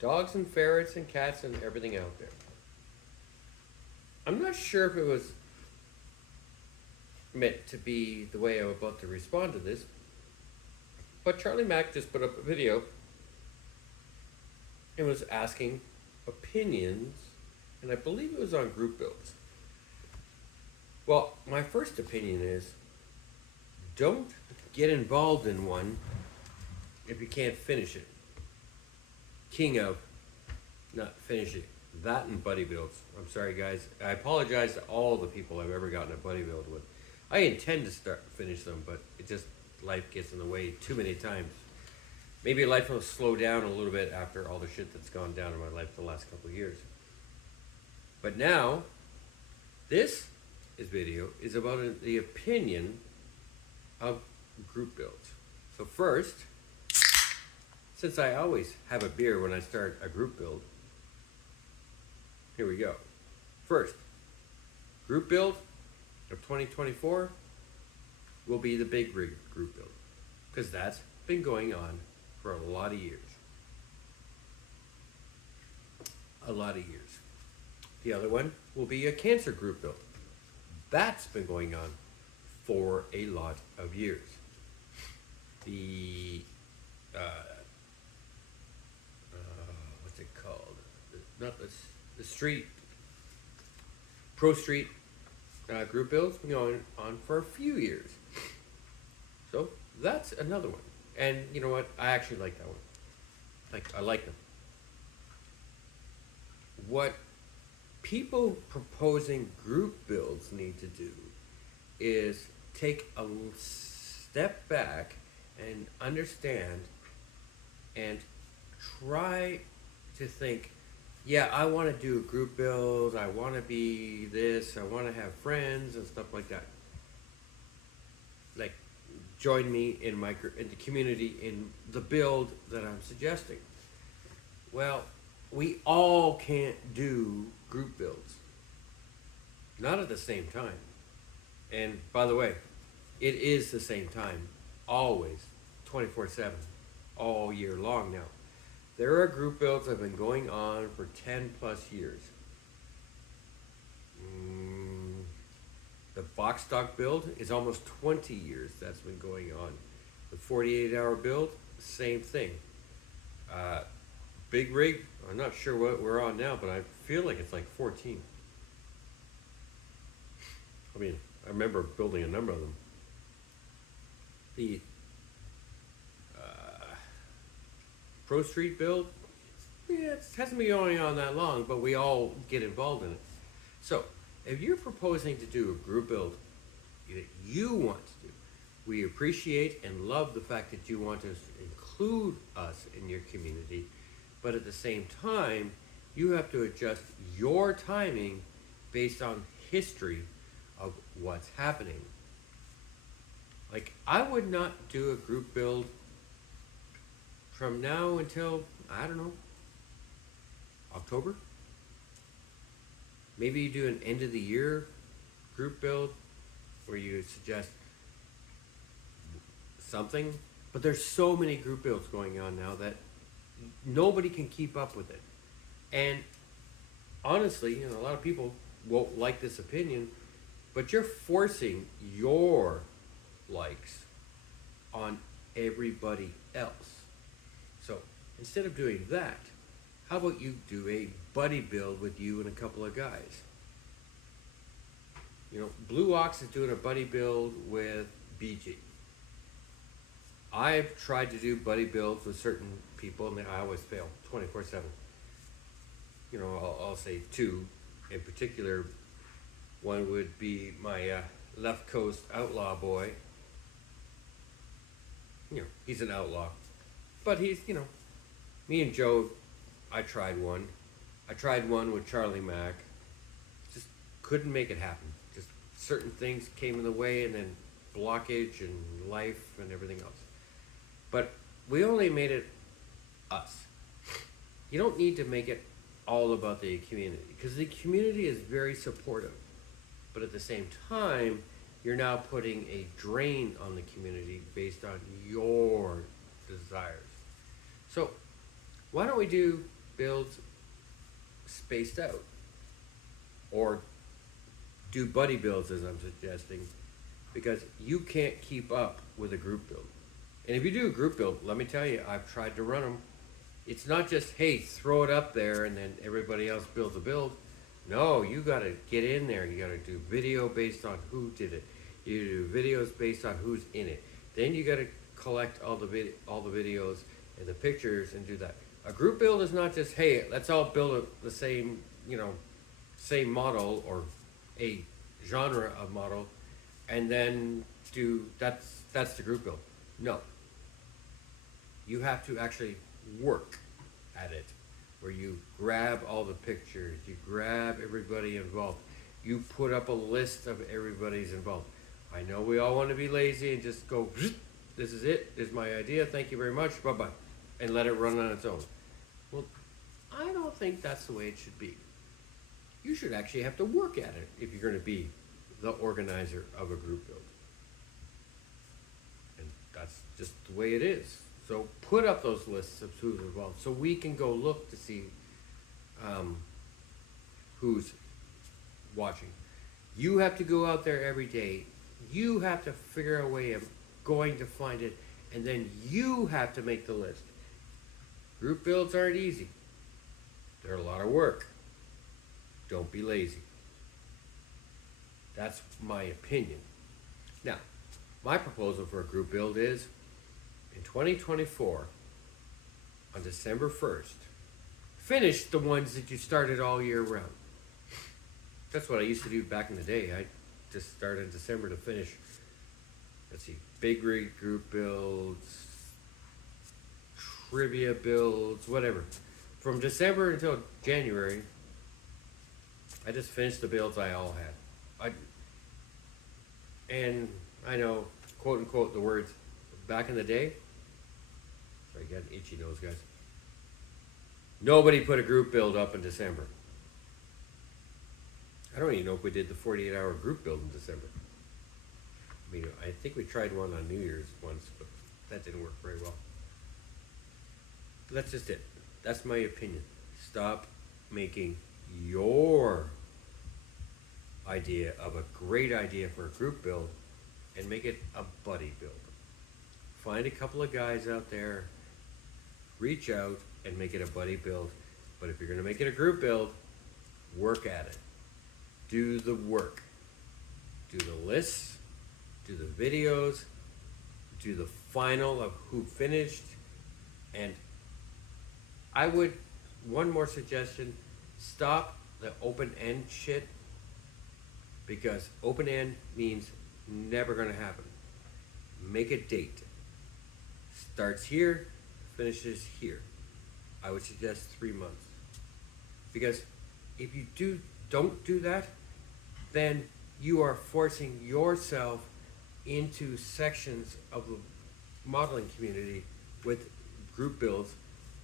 Dogs and ferrets and cats and everything out there. I'm not sure if it was meant to be the way I'm about to respond to this, but Charlie Mack just put up a video and was asking opinions, and I believe it was on group builds. Well, my first opinion is don't get involved in one if you can't finish it. King of not finishing that and buddy builds. I'm sorry, guys. I apologize to all the people I've ever gotten a buddy build with. I intend to finish them, but it just life gets in the way too many times. Maybe life will slow down a little bit after all the shit that's gone down in my life the last couple of years. But now, this video is about the opinion of group builds. So first, since I always have a beer when I start a group build, here we go. First, group build of 2024 will be the Big Rig group build, because that's been going on for a lot of years. A lot of years. The other one will be a cancer group build. That's been going on for a lot of years. The what's it called? Not the street Pro Street group builds been going on for a few years. So that's another one. And you know what? I actually like that one. I like them. What people proposing group builds need to do is take a step back and understand and try to think, yeah, I want to do a group build, I want to be this, I want to have friends and stuff like that. Like, join me in the community in the build that I'm suggesting. Well, we all can't do group builds. Not at the same time. And by the way, it is the same time, always, 24/7, all year long now. There are group builds that have been going on for 10 plus years. The box stock build is almost 20 years that's been going on. The 48-hour build, same thing. Big rig, I'm not sure what we're on now, but I feel like it's like 14. I mean, I remember building a number of them. The Pro Street build, yeah, it hasn't been going on that long, but we all get involved in it. So, if you're proposing to do a group build that you want to do, we appreciate and love the fact that you want to include us in your community, but at the same time, you have to adjust your timing based on history of what's happening. Like, I would not do a group build from now until, I don't know, October. Maybe you do an end of the year group build where you suggest something, but there's so many group builds going on now that nobody can keep up with it. And honestly, a lot of people won't like this opinion, but you're forcing your likes on everybody else. So instead of doing that, how about you do a buddy build with you and a couple of guys? Blue Ox is doing a buddy build with BG. I've tried to do buddy builds with certain people, and I always fail 24/7. I'll say two in particular. One would be my left coast outlaw boy. He's an outlaw, but he's, me and Joe, I tried one. I tried one with Charlie Mack. Just couldn't make it happen. Just certain things came in the way, and then blockage and life and everything else. But we only made it us. You don't need to make it all about the community, because the community is very supportive. But at the same time, you're now putting a drain on the community based on your desires. So why don't we do builds spaced out, or do buddy builds as I'm suggesting, because you can't keep up with a group build. And if you do a group build, let me tell you, I've tried to run them. It's not just, hey, throw it up there and then everybody else builds a build. No, you got to get in there. You got to do video based on who did it. You do videos based on who's in it. Then you got to collect all the videos and the pictures and do that. A group build is not just, hey, let's all build the same, same model or a genre of model, and then that's the group build. No. You have to actually work at it, where you grab all the pictures, you grab everybody involved, you put up a list of everybody's involved. I know we all want to be lazy and just go, this is it, this is my idea, thank you very much, bye-bye, and let it run on its own. Well, I don't think that's the way it should be. You should actually have to work at it if you're going to be the organizer of a group build. And that's just the way it is. So put up those lists of who's involved so we can go look to see who's watching. You have to go out there every day. You have to figure a way of going to find it, and then you have to make the list. Group builds aren't easy. They're a lot of work. Don't be lazy. That's my opinion. Now, my proposal for a group build is, in 2024, on December 1st, finish the ones that you started all year round. That's what I used to do back in the day. I just started in December to finish, let's see, big rig group builds, trivia builds, whatever. From December until January, I just finished the builds I all had. And I know, quote unquote, the words back in the day. Sorry, got an itchy nose, guys. Nobody put a group build up in December. I don't even know if we did the 48-hour group build in December. I mean, I think we tried one on New Year's once, but that didn't work very well. But that's just it. That's my opinion. Stop making your idea of a great idea for a group build and make it a buddy build. Find a couple of guys out there, reach out and make it a buddy build. But if you're going to make it a group build, work at it. Do the work. Do the lists, do the videos, do the final of who finished. And I would, one more suggestion, stop the open-end shit, because open-end means never going to happen. Make a date. Starts here, finishes here. I would suggest 3 months. Because if you don't do that, then you are forcing yourself into sections of the modeling community with group builds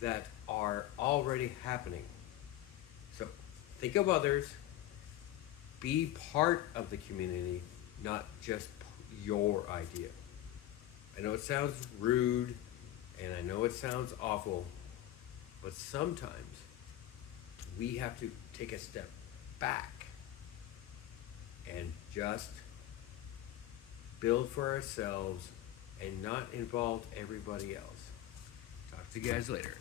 that are already happening. So think of others, be part of the community, not just your idea. I know it sounds rude and I know it sounds awful, but sometimes we have to take a step back and just build for ourselves and not involve everybody else. Talk to you guys later.